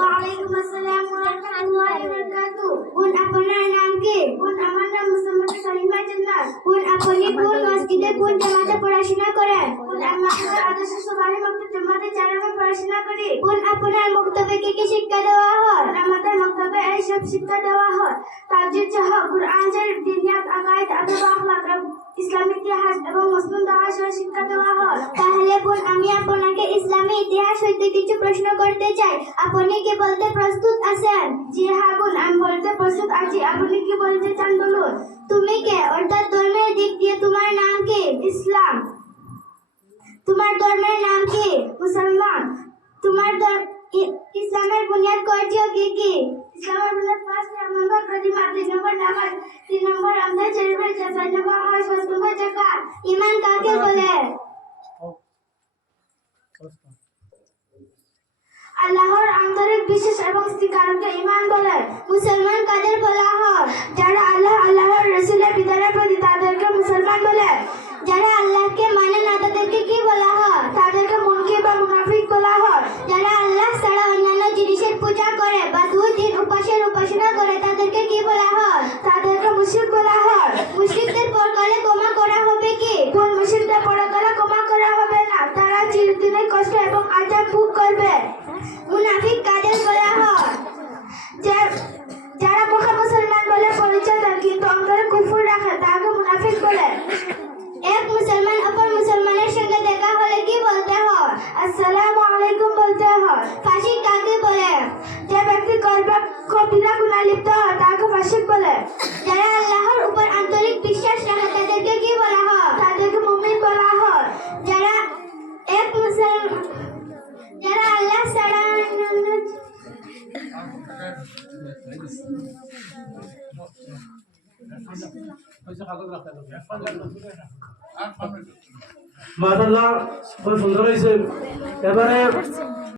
ওয়ালাইকুম আসসালাম ওয়া রাহমাতুল্লাহি ওয়া বারাকাতুহু। বোন আপনার নাম কি? বোন আমার নাম মুসাম্মাদ সালিমা জান্নাত। বোন আপনি কোন মসজিদে কোন জামাতে পড়াশোনা করেন? বোন আমরা আদর্শ সুবহানী মক্তব জামাতে 4 নম্বর পড়াশোনা করি। বোন আপনার মক্তবে কি শিক্ষা দেওয়া হয়? আমাদের মক্তবে এই সব শিক্ষা দেওয়া হয়। তাফসীর সহ কুরআন শরীফ, দিনিয়াত, আকায়েদ, আদব, আখলাক, ইসলামিক ইতিহাস এবং মুসলিম দোয়া সহ শিক্ষা দেওয়া হয়। তাহলে বোন আমি আপনাকে ইসলামী ইতিহাস হইতে কিছু প্রশ্ন করতে চাই। আপনি কি বলতে প্রস্তুত আছেন? জি হ্যাঁ বোন, আমি বলতে প্রস্তুত আছি। আপনি কি বলতে চান বলুন। তুমি কে অর্থাৎ ধর্মের দিক দিয়ে তোমার নাম কি? ইসলাম। তোমার ধর্মের নাম কি? মুসলমান। তোমার ইসলামের বুনিয়াদ কয়টি ও কি কি? ইসলামের বুনিয়াদ 5 নম্বর কালিমা, 3 নম্বর নামাজ, 3 নম্বর রমজান শরীফের 4 নম্বর হজ, 5 নম্বর যাকাত। ঈমান কাকে বলে? আল্লাহর আন্তরিক বিশ্বাস এবং স্বীকারকে ঈমান বলে। মুসলমান কাদের বলা হয়? যারা আল্লাহর রাসূলের বিধানের প্রতি তাদেরকে মুসলমান বলে। যারা আল্লাহকে মানে না তাদেরকে কি বলা হয়? তাদেরকে মুনকির বা মুনাফিক বলা হয়। যারা আল্লাহ ছাড়া অন্যান্য জিনিসের পূজা করে বা 2 দিন উপাসের উপাসনা করে তাদেরকে কি বলা হয়? তাদেরকে মুশরিক বলা হয়। মুশরিকদের পরকালে ক্ষমা করা হবে কি? কোন মুশরিকদের পরকালে ক্ষমা করা হবে না, তারা চিরদিনের কষ্ট এবং আযাব ভোগ করবে। মুনাফিক কাদের বলা হয়? যারা মুখে মুসলমান বলে পরিচয় দেয় কিন্তু অন্তরে কুফর রাখে তাকে মুনাফিক বলে। এক মুসলমান অপর মুসলমানের সঙ্গে দেখা হলে কি বলতে হয়? আসসালামু আলাইকুম বলতে হয়। ফাসিক কাকে বলে? যে ব্যক্তি কবিরা গুনাহে লিপ্ত হয় তাকে ফাসিক বলে। যারা আল্লাহর উপর আন্তরিক বিশ্বাস রাখে তাদেরকে কি বলা হয়? তাদেরকে মুমিন বলা হয়। যারা আল্লাহ ছাড়া মাশাআল্লাহ, খুব সুন্দর হয়েছে। এবারে